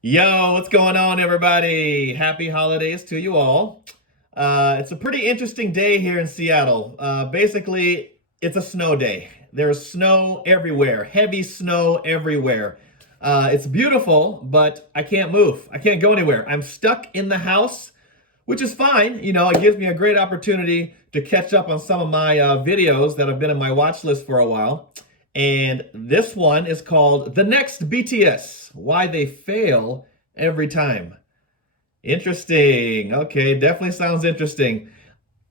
Yo, what's going on, everybody? Happy holidays to you all. It's a pretty interesting day here in Seattle. Basically, it's a snow day. There's snow everywhere, heavy snow everywhere. It's beautiful, but I can't move. I can't go anywhere. I'm stuck in the house, which is fine. You know, it gives me a great opportunity to catch up on some of my videos that have been in my watch list for a while. And this one is called The Next BTS, Why They Fail Every Time. Interesting. Okay, definitely sounds interesting.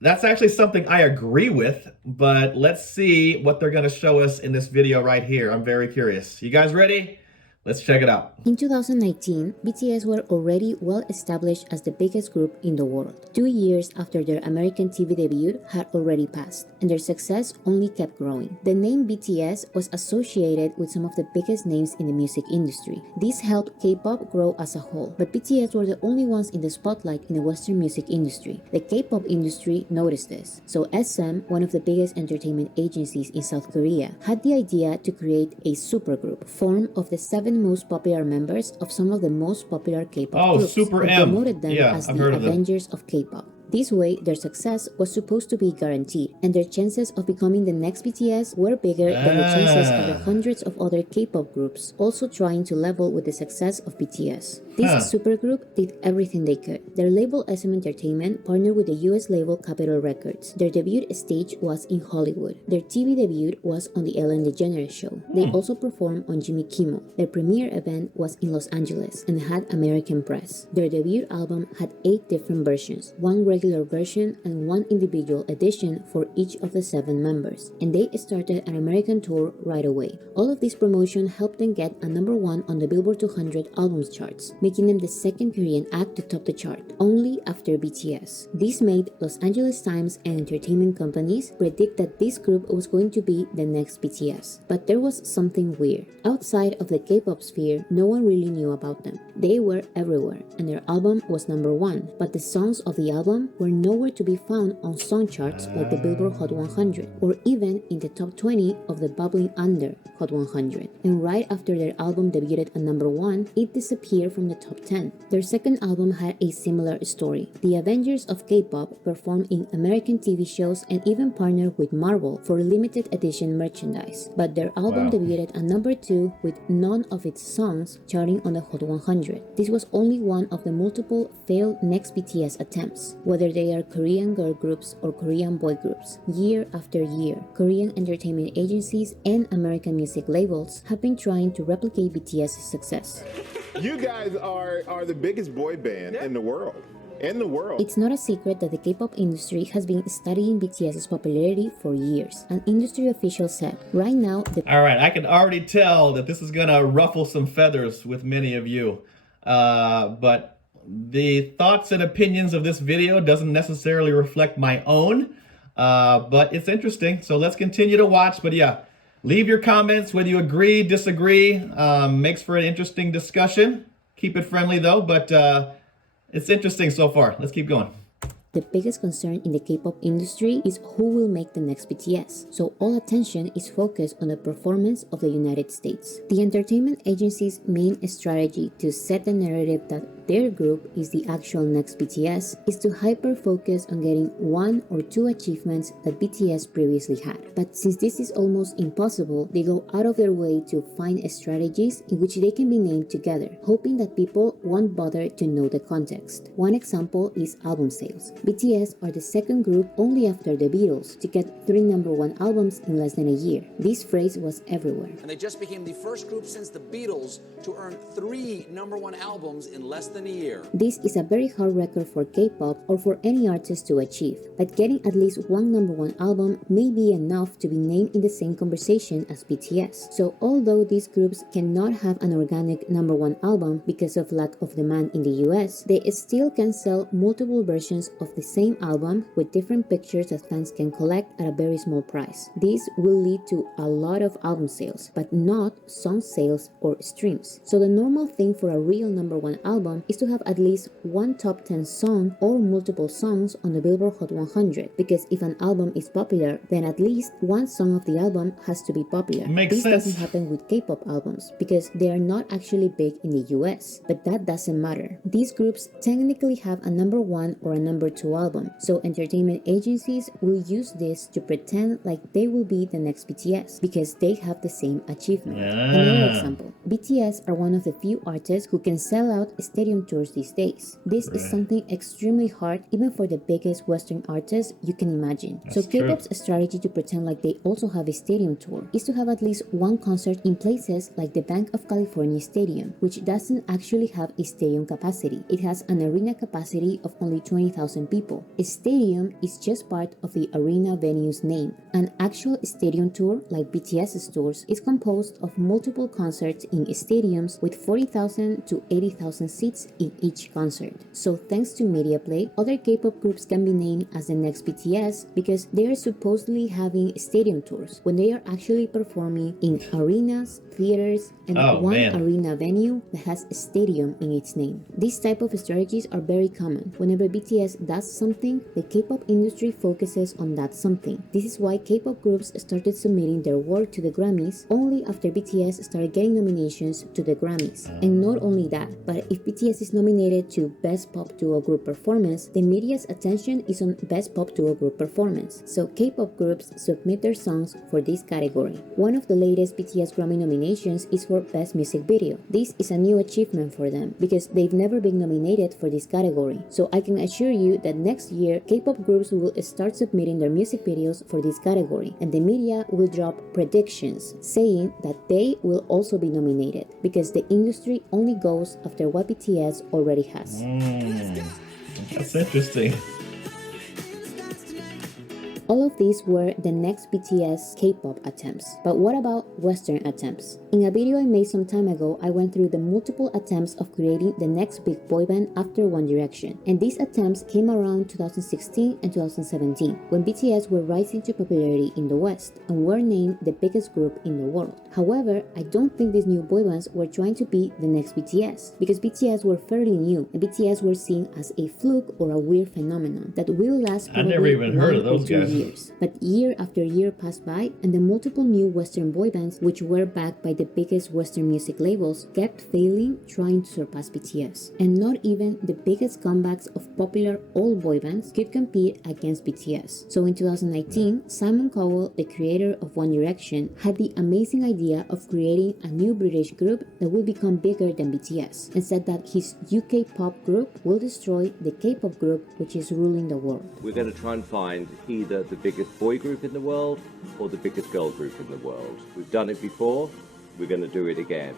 That's actually something I agree with, but let's see what they're going to show us in this video right here. I'm very curious. You guys ready? Let's check it out. In 2019, BTS were already well established as the biggest group in the world. 2 years after their American TV debut had already passed, and their success only kept growing. The name BTS was associated with some of the biggest names in the music industry. This helped K-pop grow as a whole, but BTS were the only ones in the spotlight in the Western music industry. The K-pop industry noticed this, so SM, one of the biggest entertainment agencies in South Korea, had the idea to create a supergroup formed of the 7 most popular members of some of the most popular K-pop groups, and SuperM. promoted them Yeah, as I've the heard of them. Avengers of K-pop. This way, their success was supposed to be guaranteed, and their chances of becoming the next BTS were bigger than the chances of the hundreds of other K-pop groups also trying to level with the success of BTS. This supergroup did everything they could. Their label SM Entertainment partnered with the US label Capitol Records. Their debut stage was in Hollywood. Their TV debut was on The Ellen DeGeneres Show. They also performed on Jimmy Kimmel. Their premiere event was in Los Angeles and had American press. Their debut album had 8 different versions, 1 regular version and 1 individual edition for each of the 7 members, and they started an American tour right away. All of this promotion helped them get a #1 on the Billboard 200 albums charts, making them the second Korean act to top the chart, only after BTS. This made Los Angeles Times and entertainment companies predict that this group was going to be the next BTS. But there was something weird. Outside of the K-pop sphere, no one really knew about them. They were everywhere, and their album was #1, but the songs of the album were nowhere to be found on song charts like the Billboard Hot 100, or even in the top 20 of the bubbling under Hot 100. And right after their album debuted at #1, it disappeared from the top 10. Their second album had a similar story. The Avengers of K-pop performed in American TV shows and even partnered with Marvel for limited edition merchandise, but their album debuted at #2 with none of its songs charting on the Hot 100. This was only one of the multiple failed Next BTS attempts. Whether they are Korean girl groups or Korean boy groups, year after year, Korean entertainment agencies and American music labels have been trying to replicate BTS's success. You guys are the biggest boy band in the world. It's not a secret that the K-pop industry has been studying BTS's popularity for years. An industry official said, right now, All right, I can already tell that this is going to ruffle some feathers with many of you. But the thoughts and opinions of this video doesn't necessarily reflect my own, but it's interesting. So let's continue to watch. But yeah, leave your comments whether you agree, disagree. Makes for an interesting discussion. Keep it friendly though, but it's interesting so far. Let's keep going. the biggest concern in the K-pop industry is who will make the next BTS, so all attention is focused on the performance of the United States. The entertainment agency's main strategy to set the narrative that their group is the actual next BTS is to hyper-focus on getting 1 or 2 achievements that BTS previously had. But since this is almost impossible, they go out of their way to find strategies in which they can be named together, hoping that people won't bother to know the context. One example is album sales. BTS are the second group only after the Beatles to get 3 #1 albums in less than a year. This phrase was everywhere. And they just became the first group since the Beatles to earn 3 #1 albums in less than a year. This is a very hard record for K-pop or for any artist to achieve, but getting at least 1 #1 album may be enough to be named in the same conversation as BTS. So although these groups cannot have an organic #1 album because of lack of demand in the US, they still can sell multiple versions of the same album with different pictures that fans can collect at a very small price. This will lead to a lot of album sales, but not song sales or streams. So the normal thing for a real #1 album is to have at least one top 10 song or multiple songs on the Billboard Hot 100, because if an album is popular, then at least one song of the album has to be popular. Makes this sense. doesn't happen with K-pop albums because they are not actually big in the US, but that doesn't matter. These groups technically have a number 1 or a number 2 album, so entertainment agencies will use this to pretend like they will be the next BTS because they have the same achievement. Another example, BTS are one of the few artists who can sell out stadium tours these days. This is something extremely hard even for the biggest Western artists you can imagine. So K-pop's strategy to pretend like they also have a stadium tour is to have at least one concert in places like the Bank of California Stadium, which doesn't actually have a stadium capacity. It has an arena capacity of only 20,000 people. A stadium is just part of the arena venue's name. An actual stadium tour, like BTS's tours, is composed of multiple concerts in stadiums with 40,000 to 80,000 seats in each concert. So thanks to media play, other K-pop groups can be named as the next BTS because they are supposedly having stadium tours when they are actually performing in arenas, theaters, and one arena venue that has a stadium in its name. These type of strategies are very common. Whenever BTS does something, the K-pop industry focuses on that something. This is why K-pop groups started submitting their work to the Grammys only after BTS started getting nominations to the Grammys. And not only that, but if BTS is nominated to Best Pop Duo Group Performance, the media's attention is on Best Pop Duo Group Performance. So K-pop groups submit their songs for this category. One of the latest BTS Grammy nominations is for Best Music Video. This is a new achievement for them because they've never been nominated for this category. So I can assure you that next year, K-pop groups will start submitting their music videos for this category, and the media will drop predictions saying that they will also be nominated because the industry only goes after what BTS already has. That's interesting. All of these were the next BTS K-pop attempts. But what about Western attempts? In a video I made some time ago, I went through the multiple attempts of creating the next big boy band after One Direction. And these attempts came around 2016 and 2017, when BTS were rising to popularity in the West and were named the biggest group in the world. However, I don't think these new boy bands were trying to be the next BTS, because BTS were fairly new and BTS were seen as a fluke or a weird phenomenon that will last probably I never even heard of 1 or those 2 guys. years. But year after year passed by, and the multiple new Western boy bands, which were backed by the biggest Western music labels, kept failing trying to surpass BTS. And not even the biggest comebacks of popular old boy bands could compete against BTS. So in 2019, Simon Cowell, the creator of One Direction, had the amazing idea of creating a new British group that will become bigger than BTS, and said that his UK pop group will destroy the K-pop group which is ruling the world. We're going to try and find either the biggest boy group in the world or the biggest girl group in the world. We've done it before, we're going to do it again.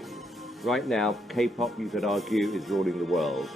Right now, K-pop, you could argue, is ruling the world.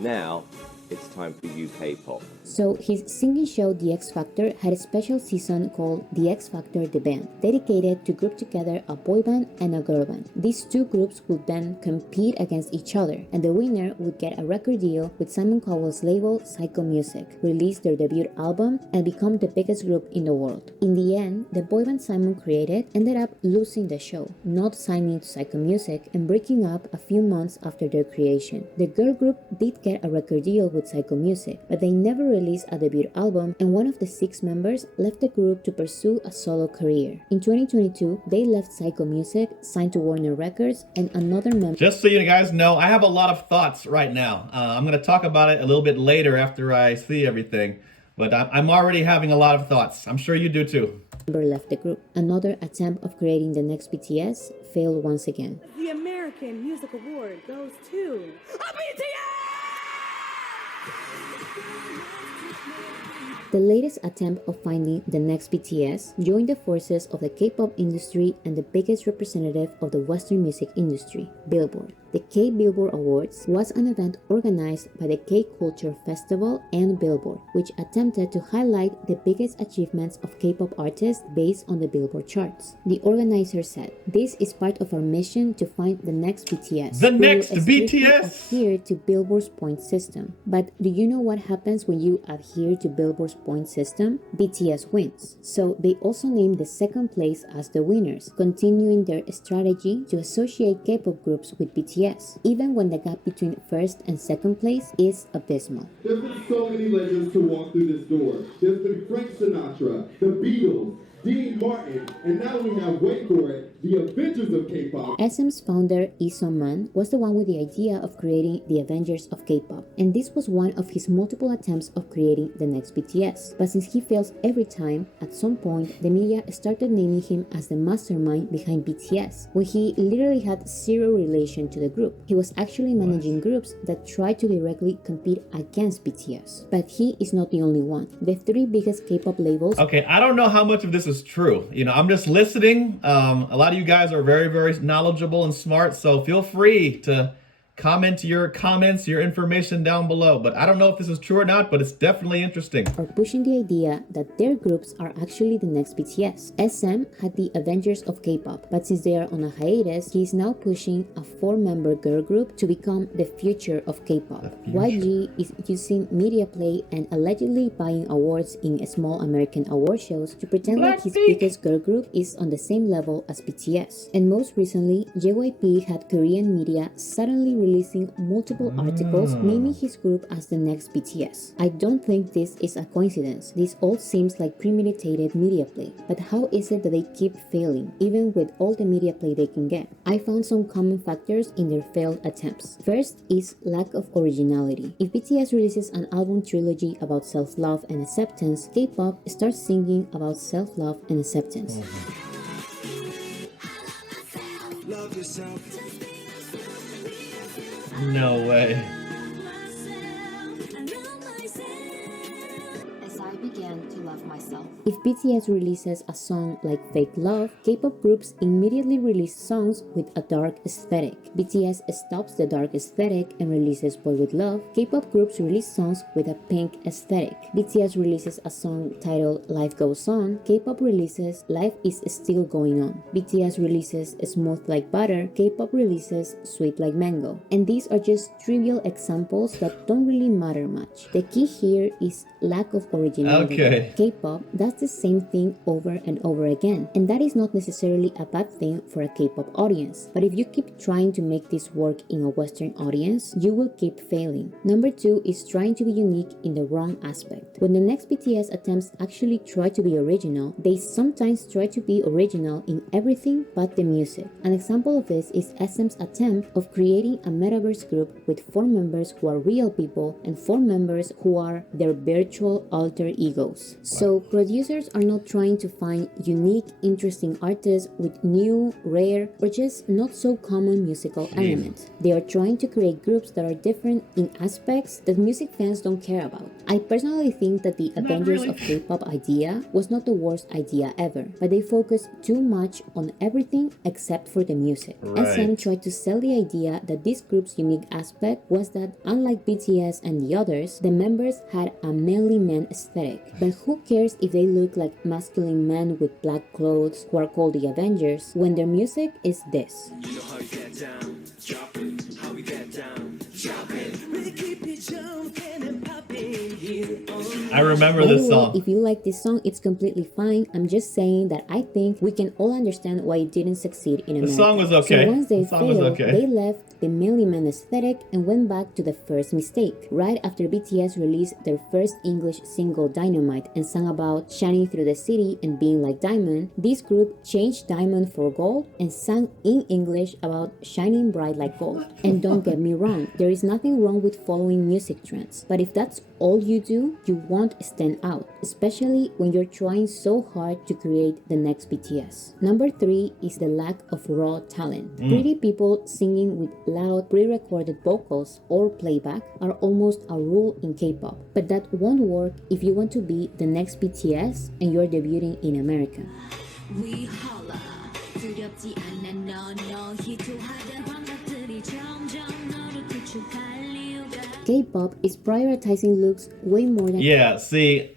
Now, it's time for UK pop. So his singing show The X Factor had a special season called The X Factor The Band, dedicated to group together a boy band and a girl band. These two groups would then compete against each other, and the winner would get a record deal with Simon Cowell's label Psycho Music, release their debut album, and become the biggest group in the world. In the end, the boy band Simon created ended up losing the show, not signing to Psycho Music, and breaking up a few months after their creation. The girl group did get a record deal with Psycho Music, but they never released a debut album, and one of the 6 members left the group to pursue a solo career. In 2022, they left Psycho Music, signed to Warner Records, and another member. Just so you guys know, I have a lot of thoughts right now. I'm going to talk about it a little bit later after I see everything, but I'm already having a lot of thoughts. I'm sure you do too. Left the group. Another attempt of creating the next BTS failed once again. The American Music Award goes to BTS! The latest attempt of finding the next BTS joined the forces of the K-pop industry and the biggest representative of the Western music industry, Billboard. The K-Billboard Awards was an event organized by the K-Culture Festival and Billboard, which attempted to highlight the biggest achievements of K-pop artists based on the Billboard charts. The organizer said, "This is part of our mission to find the next BTS. The We next will strictly BTS? adhere to Billboard's point system." But do you know what happens when you adhere to Billboard's point system? BTS wins. So they also named the second place as the winners, continuing their strategy to associate K-pop groups with BTS. BTS, even when the gap between first and second place is abysmal. There's been so many legends to walk through this door. There's been Frank Sinatra, the Beatles, Dean Martin, and now we have, wait for it, the Avengers of K-pop. SM's founder, Lee Man, was the one with the idea of creating the Avengers of K-pop, and this was one of his multiple attempts of creating the Next BTS. But since he fails every time, at some point, the media started naming him as the mastermind behind BTS, when he literally had zero relation to the group. He was actually managing groups that tried to directly compete against BTS. But he is not the only one. The three biggest K-pop labels... Okay, I don't know how much of this is true. I'm just listening. A lot of you guys are very, very knowledgeable and smart, so feel free to comment your comments, your information down below. But I don't know if this is true or not, but it's definitely interesting. Are pushing the idea that their groups are actually the next BTS. SM had the Avengers of K-pop, but since they are on a hiatus, he is now pushing a 4-member girl group to become the future of K-pop. YG is using media play and allegedly buying awards in small American award shows to pretend like his biggest girl group is on the same level as BTS. And most recently, JYP had Korean media suddenly releasing multiple articles naming his group as the next BTS. I don't think this is a coincidence. This all seems like premeditated media play. But how is it that they keep failing, even with all the media play they can get? I found some common factors in their failed attempts. First is lack of originality. If BTS releases an album trilogy about self-love and acceptance, K-pop starts singing about self-love and acceptance. Love yourself. No way. As I began to love myself. If BTS releases a song like Fake Love, K-pop groups immediately release songs with a dark aesthetic. BTS stops the dark aesthetic and releases Boy With Love. K-pop groups release songs with a pink aesthetic. BTS releases a song titled Life Goes On. K-pop releases Life Is Still Going On. BTS releases Smooth Like Butter. K-pop releases Sweet Like Mango. And these are just trivial examples that don't really matter much. The key here is lack of originality. Okay. K-pop does the same thing over and over again, and that is not necessarily a bad thing for a K-pop audience. But if you keep trying to make this work in a Western audience, you will keep failing. Number 2 is trying to be unique in the wrong aspect. When the next BTS attempts actually try to be original, they sometimes try to be original in everything but the music. An example of this is SM's attempt of creating a metaverse group with 4 members who are real people and 4 members who are their virtual alter egos. So producers are not trying to find unique, interesting artists with new, rare, or just not so common musical elements. They are trying to create groups that are different in aspects that music fans don't care about. I personally think that the Avengers of K-pop idea was not the worst idea ever, but they focused too much on everything except for the music. SM tried to sell the idea that this group's unique aspect was that, unlike BTS and the others, the members had a manly man aesthetic. But who cares if they look like masculine men with black clothes who are called the Avengers when their music is this? You know how you get down, drop it, how we get down, drop it. We keep it jumping and popping here on. I remember this song. If you like this song, it's completely fine. I'm just saying that I think we can all understand why it didn't succeed in America. The song was okay. So once they The song was failed, okay. they left the manly man aesthetic and went back to the first mistake. Right after BTS released their first English single Dynamite and sang about shining through the city and being like Diamond, this group changed Diamond for Gold and sang in English about shining bright like gold. And don't get me wrong, there is nothing wrong with following music trends, but if that's all you do, you won't stand out, especially when you're trying so hard to create the next BTS. Number 3 is the lack of raw talent. Pretty people singing with loud pre-recorded vocals or playback are almost a rule in K-pop, but that won't work if you want to be the next BTS and you're debuting in America. We holla 두렵지 않는 너 희투하던 광각들이 점점 너를 구축할 이유가 K-pop is prioritizing looks way more than Yeah, see,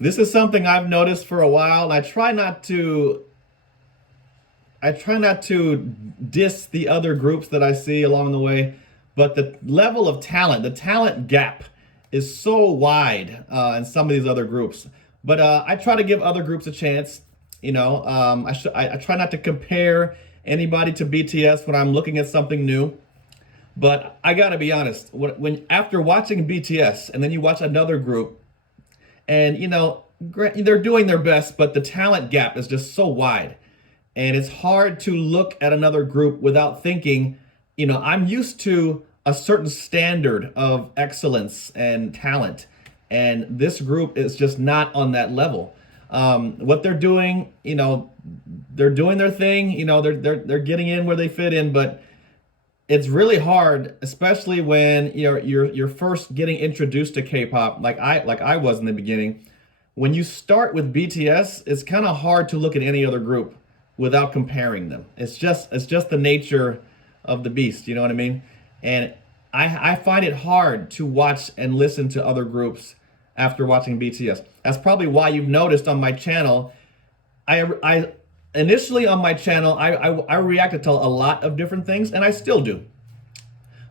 this is something I've noticed for a while, and I try not to diss the other groups that I see along the way, but the level of talent, the talent gap is so wide in some of these other groups. But I try to give other groups a chance. I try not to compare anybody to BTS when I'm looking at something new. But I gotta be honest, when after watching BTS and then you watch another group, and they're doing their best, but the talent gap is just so wide, and it's hard to look at another group without thinking, I'm used to a certain standard of excellence and talent, and this group is just not on that level. What they're doing, they're doing their thing, they're getting in where they fit in, but it's really hard, especially when you're first getting introduced to K-pop, like I was in the beginning. When you start with BTS, it's kind of hard to look at any other group without comparing them. It's just the nature of the beast, you know what I mean? And I find it hard to watch and listen to other groups after watching BTS. That's probably why you've noticed on my channel, I initially on my channel, I reacted to a lot of different things, and I still do.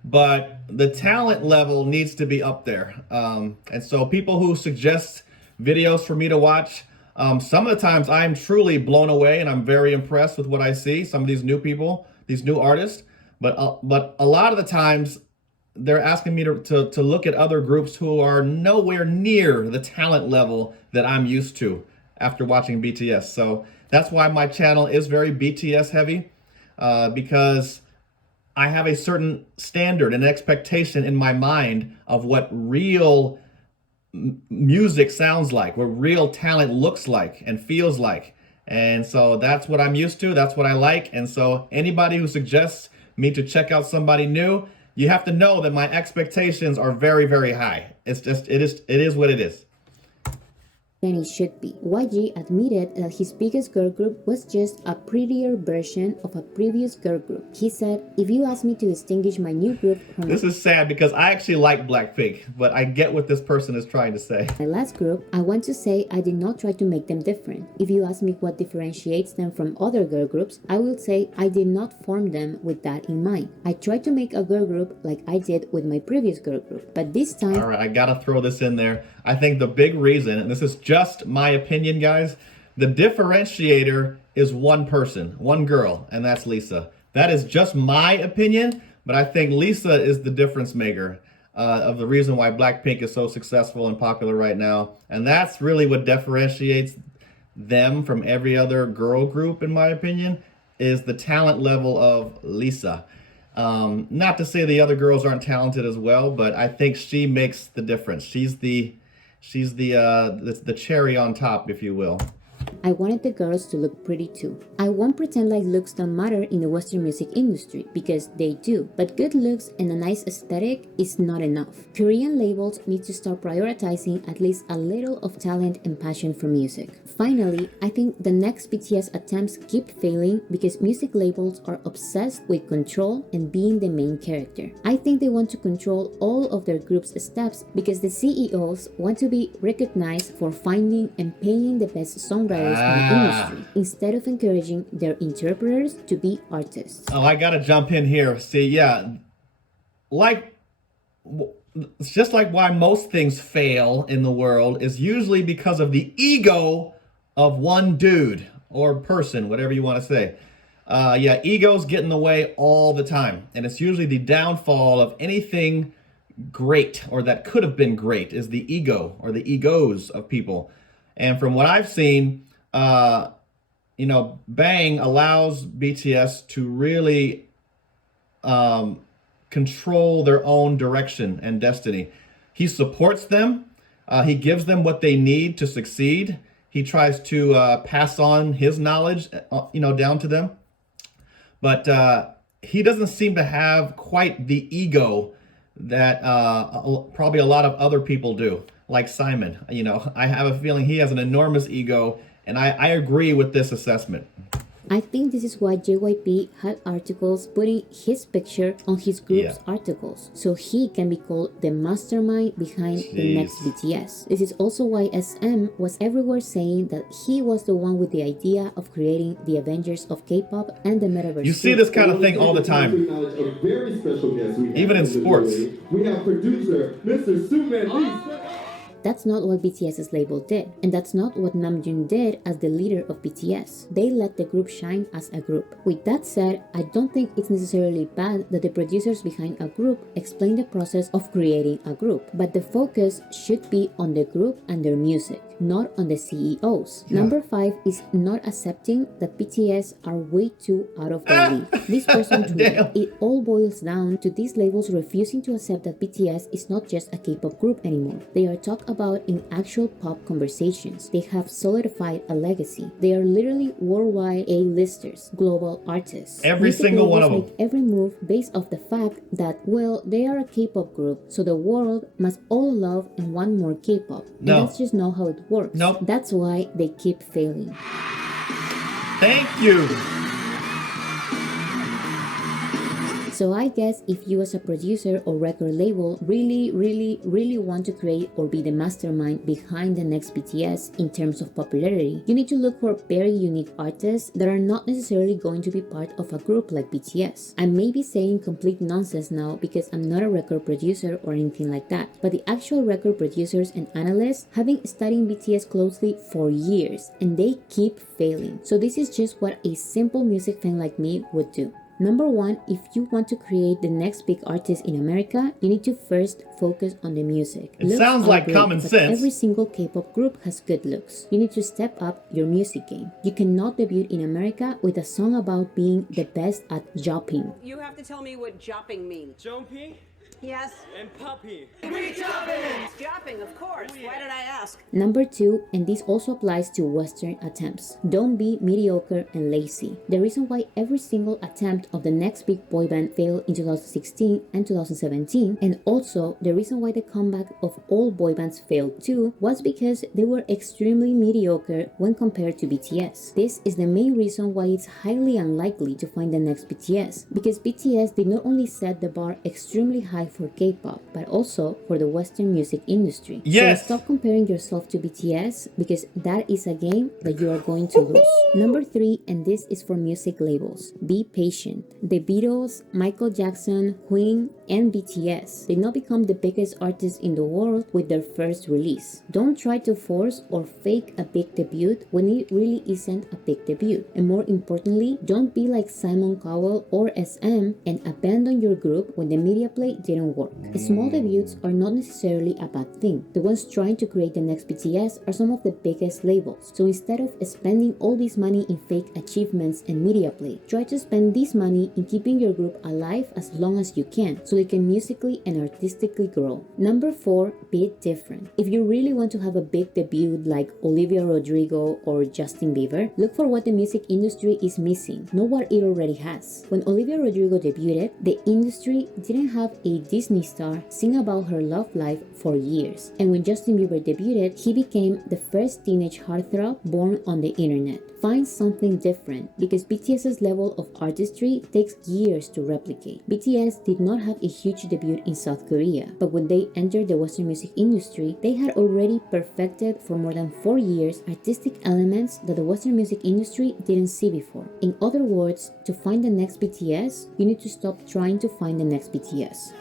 But the talent level needs to be up there. And so people who suggest videos for me to watch, some of the times I'm truly blown away and I'm very impressed with what I see, some of these new people, these new artists. But a lot of the times they're asking me to look at other groups who are nowhere near the talent level that I'm used to after watching BTS. So that's why my channel is very BTS heavy, because I have a certain standard and expectation in my mind of what real music sounds like, what real talent looks like and feels like. And so that's what I'm used to. That's what I like. And so anybody who suggests me to check out somebody new, you have to know that my expectations are very, very high. It is what it is. Than it should be. YG admitted that his biggest girl group was just a prettier version of a previous girl group. He said, "If you ask me to distinguish my new group from This is sad because I actually like Blackpink, but I get what this person is trying to say. my last group, I want to say I did not try to make them different. If you ask me what differentiates them from other girl groups, I will say I did not form them with that in mind. I tried to make a girl group like I did with my previous girl group, but this time..." All right, I gotta throw this in there. I think the big reason, and this is just my opinion, guys, the differentiator is one person, one girl, and that's Lisa. That is just my opinion, but I think Lisa is the difference maker of the reason why Blackpink is so successful and popular right now. And that's really what differentiates them from every other girl group, in my opinion, is the talent level of Lisa. Not to say the other girls aren't talented as well, but I think she makes the difference. She's the cherry on top, if you will. I wanted the girls to look pretty too. I won't pretend like looks don't matter in the Western music industry, because they do, but good looks and a nice aesthetic is not enough. Korean labels need to start prioritizing at least a little of talent and passion for music. Finally, I think the Next BTS attempts keep failing because music labels are obsessed with control and being the main character. I think they want to control all of their group's steps because the CEOs want to be recognized for finding and paying the best songwriters in the industry, instead of encouraging their interpreters to be artists. Oh, I gotta jump in here. See, yeah, it's just like why most things fail in the world is usually because of the ego of one dude or person, whatever you want to say. Yeah, egos get in the way all the time, and it's usually the downfall of anything great or that could have been great is the ego or the egos of people. And from what I've seen, Bang allows BTS to really control their own direction and destiny. He supports them. He gives them what they need to succeed. He tries to pass on his knowledge, down to them. But he doesn't seem to have quite the ego that probably a lot of other people do, like Simon. I have a feeling he has an enormous ego, and I agree with this assessment. I think this is why JYP had articles putting his picture on his group's articles, so he can be called the mastermind behind the Next BTS. This is also why SM was everywhere saying that he was the one with the idea of creating the Avengers of K-pop and the metaverse. You see this kind of thing all the time, even in sports. We have producer Mr. Soop. that's not what BTS's label did, and that's not what Namjoon did as the leader of BTS. They let the group shine as a group. With that said, I don't think it's necessarily bad that the producers behind a group explain the process of creating a group, but the focus should be on the group and their music, not on the CEOs. Number 5 is not accepting that BTS are way too out of their league. This person tweeted, "It all boils down to these labels refusing to accept that BTS is not just a K-pop group anymore. They are talked about in actual pop conversations. They have solidified a legacy. They are literally worldwide A-listers, global artists. Every Music single one of labels them. make every move based off the fact that, well, they are a K-pop group, so the world must all love and want more K-pop. And No. that's just not how it works. Nope. That's why they keep failing." Thank you. So I guess if you as a producer or record label really want to create or be the mastermind behind the next BTS in terms of popularity, you need to look for very unique artists that are not necessarily going to be part of a group like BTS. I may be saying complete nonsense now because I'm not a record producer or anything like that, but the actual record producers and analysts have been studying BTS closely for years and they keep failing. So this is just what a simple music fan like me would do. Number 1, if you want to create the next big artist in America, you need to first focus on the music. It Looks sounds are like great, common but sense. every single K-pop group has good looks. You need to step up your music game. You cannot debut in America with a song about being the best at jopping. You have to tell me what jopping means. Jumping Yes? and popping. Jopping, of course. Why did I ask? Number 2, and this also applies to Western attempts, don't be mediocre and lazy. The reason why every single attempt of the next big boy band failed in 2016 and 2017, and also the reason why the comeback of all boy bands failed too, was because they were extremely mediocre when compared to BTS. This is the main reason why it's highly unlikely to find the next BTS, because BTS did not only set the bar extremely high for K-pop, but also for the Western music industry. Yes. So stop comparing yourself to BTS because that is a game that you are going to lose. Number 3, and this is for music labels, be patient. The Beatles, Michael Jackson, Queen, and BTS did not become the biggest artists in the world with their first release. Don't try to force or fake a big debut when it really isn't a big debut. And more importantly, don't be like Simon Cowell or SM and abandon your group when the media play didn't work. Small debuts are not necessarily a bad thing. The ones trying to create the next BTS are some of the biggest labels. So instead of spending all this money in fake achievements and media play, try to spend this money in keeping your group alive as long as you can so they can musically and artistically grow. Number 4, be different. If you really want to have a big debut like Olivia Rodrigo or Justin Bieber, look for what the music industry is missing, not what it already has. When Olivia Rodrigo debuted, the industry didn't have a Disney star sing about her love life for years. And when Justin Bieber debuted, he became the first teenage heartthrob born on the internet. Find something different because BTS's level of artistry takes years to replicate. BTS did not have a huge debut in South Korea, but when they entered the Western music industry, they had already perfected for more than 4 years artistic elements that the Western music industry didn't see before. In other words, to find the next BTS, you need to stop trying to find the next BTS.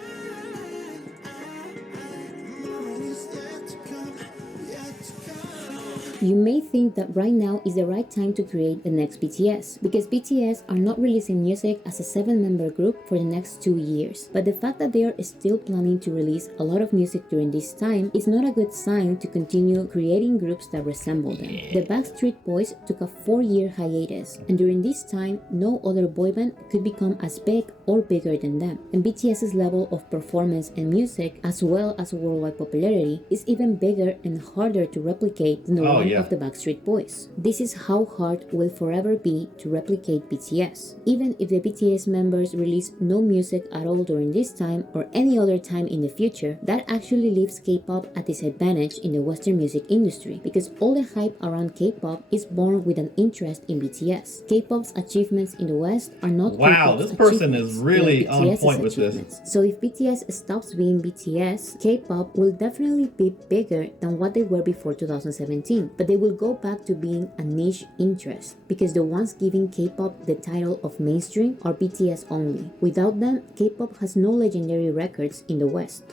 You may think that right now is the right time to create the next BTS because BTS are not releasing music as a 7-member group for the next 2 years. But the fact that they are still planning to release a lot of music during this time is not a good sign to continue creating groups that resemble them. The Backstreet Boys took a 4-year hiatus, and during this time, no other boy band could become as big or bigger than them. And BTS's level of performance and music, as well as worldwide popularity, is even bigger and harder to replicate than the one of the Backstreet Boys. This is how hard it will forever be to replicate BTS. Even if the BTS members release no music at all during this time or any other time in the future, that actually leaves K-pop at disadvantage in the Western music industry because all the hype around K-pop is born with an interest in BTS. K-pop's achievements in the West are not Wow, K-pop's this person achievements, is really they are on BTS's point with this. achievements. So if BTS stops being BTS, K-pop will definitely be bigger than what they were before 2017, but they will go back to being a niche interest because the ones giving K-pop the title of mainstream are BTS only. Without them, K-pop has no legendary records in the West.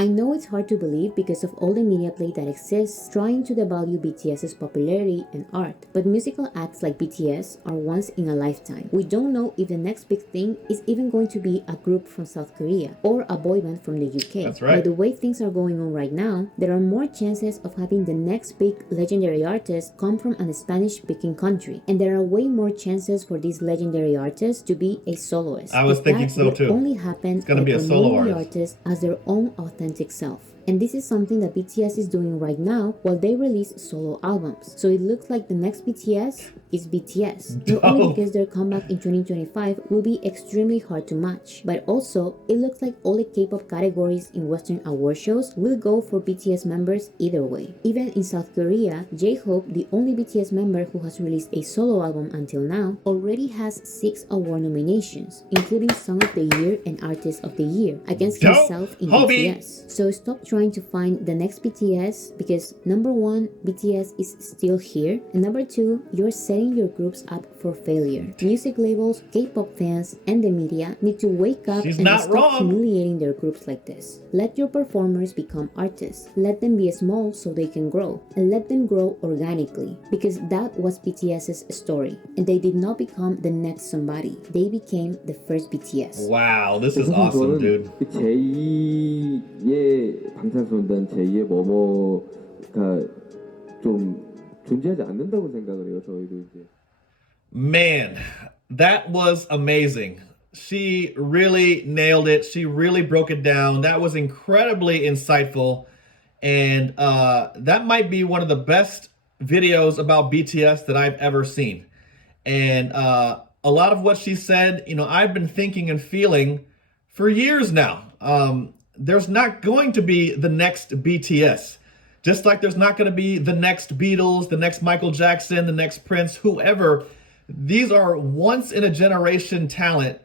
I know it's hard to believe because of all the media play that exists trying to devalue BTS's popularity and art, but musical acts like BTS are once in a lifetime. We don't know if the next big thing is even going to be a group from South Korea or a boy band from the UK. That's right. By the way things are going on right now, there are more chances of having the next big legendary artist come from a Spanish-speaking country, and there are way more chances for these legendary artists to be a soloist. I was But thinking that so will too. only happen It's gonna by be a solo promoting the artist. artist as their own authentic self. And this is something that BTS is doing right now while they release solo albums. So it looks like the next BTS is BTS. Not only Dope. because their comeback in 2025 will be extremely hard to match, but also it looks like all the K-pop categories in Western award shows will go for BTS members either way. Even in South Korea, J-Hope, the only BTS member who has released a solo album until now, already has 6 award nominations, including Song of the Year and Artist of the Year, against Dope. himself in Hobie. BTS. So stop trying to find the next BTS because number 1, BTS is still here, and number 2, you're setting your groups up for failure. Music labels, K-pop fans, and the media need to wake up She's and not stop wrong. humiliating their groups like this. Let your performers become artists. Let them be small so they can grow, and let them grow organically, because that was BTS's story, and they did not become the next somebody. They became the first BTS. Wow, this is 사실 awesome, 저는 dude. 그 제2의 방탄소년단, 제2의 뭐뭐가 좀 존재하지 않는다고 생각을 해요. 저희도 이제. Man, that was amazing. She really nailed it. She really broke it down. That was incredibly insightful. And that might be one of the best videos about BTS that I've ever seen. And a lot of what she said, I've been thinking and feeling for years now. There's not going to be the next BTS. Just like there's not going to be the next Beatles, the next Michael Jackson, the next Prince, whoever. These are once in a generation talent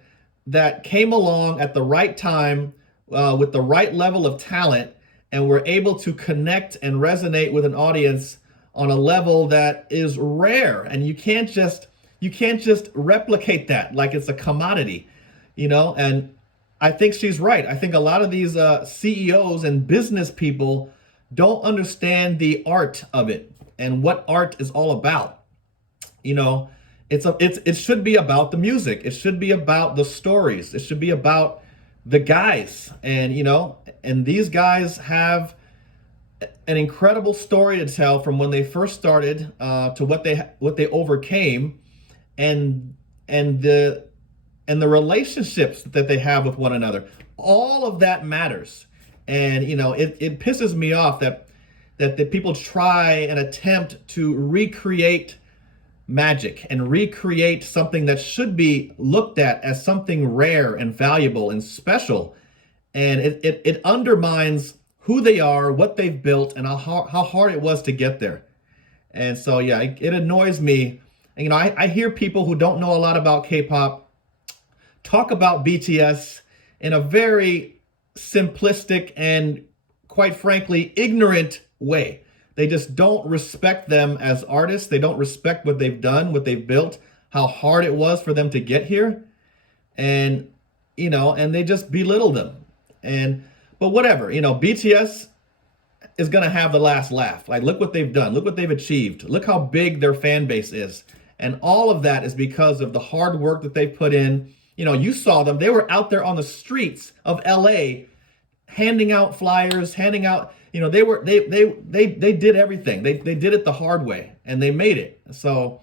that came along at the right time with the right level of talent and were able to connect and resonate with an audience on a level that is rare. And you can't just replicate that like it's a commodity, and I think she's right. I think a lot of these CEOs and business people don't understand the art of it and what art is all about. It should be about the music. It should be about the stories. It should be about the guys. And these guys have an incredible story to tell from when they first started to what they overcame, and the relationships that they have with one another. All of that matters. And it pisses me off that the people try and attempt to recreate magic and recreate something that should be looked at as something rare and valuable and special. And it undermines who they are, what they've built, and how hard it was to get there. And so, yeah, it annoys me. I hear people who don't know a lot about K-pop talk about BTS in a very simplistic and, quite frankly, ignorant way. They just don't respect them as artists. They don't respect what they've done, what they've built, how hard it was for them to get here. And, and they just belittle them. But whatever, BTS is going to have the last laugh. Like, look what they've done. Look what they've achieved. Look how big their fan base is. And all of that is because of the hard work that they put in. You saw them. They were out there on the streets of LA handing out flyers, handing out, they did everything. They did it the hard way, and they made it. So,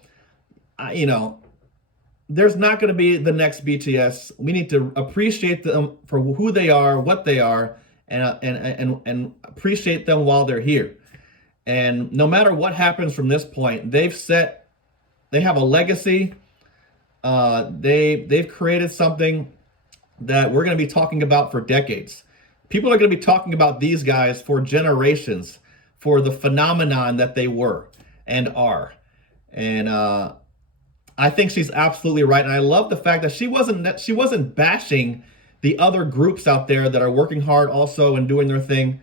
there's not going to be the next BTS. We need to appreciate them for who they are, what they are, and appreciate them while they're here. And no matter what happens from this point, they have a legacy. They've created something that we're going to be talking about for decades. People are going to be talking about these guys for generations for the phenomenon that they were and are. And I think she's absolutely right. And I love the fact that she wasn't bashing the other groups out there that are working hard also and doing their thing.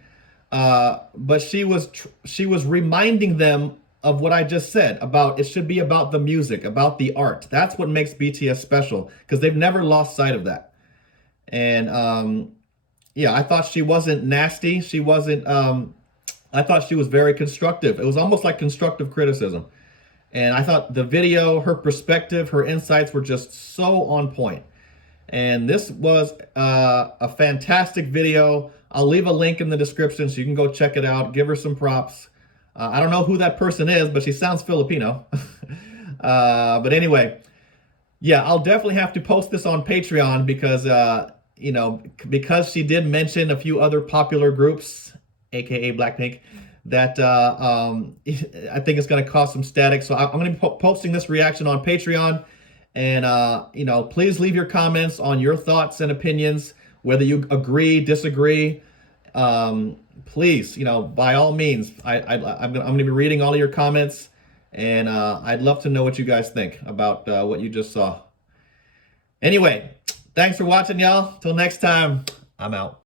But she was reminding them of what I just said about it should be about the music, about the art. That's what makes BTS special, because they've never lost sight of that. And yeah, I thought she wasn't nasty. She wasn't. I thought she was very constructive. It was almost like constructive criticism. And I thought the video, her perspective, her insights were just so on point. And this was a fantastic video. I'll leave a link in the description so you can go check it out. Give her some props. I don't know who that person is, but she sounds Filipino. But anyway, yeah, I'll definitely have to post this on Patreon because, you know, because she did mention a few other popular groups, aka Blackpink, that I think it's going to cause some static. So I'm going to be posting this reaction on Patreon. And, you know, please leave your comments on your thoughts and opinions, whether you agree, disagree. Please, you know, by all means, I'm going to be reading all of your comments. And I'd love to know what you guys think about what you just saw. Anyway, thanks for watching, y'all. Till next time, I'm out.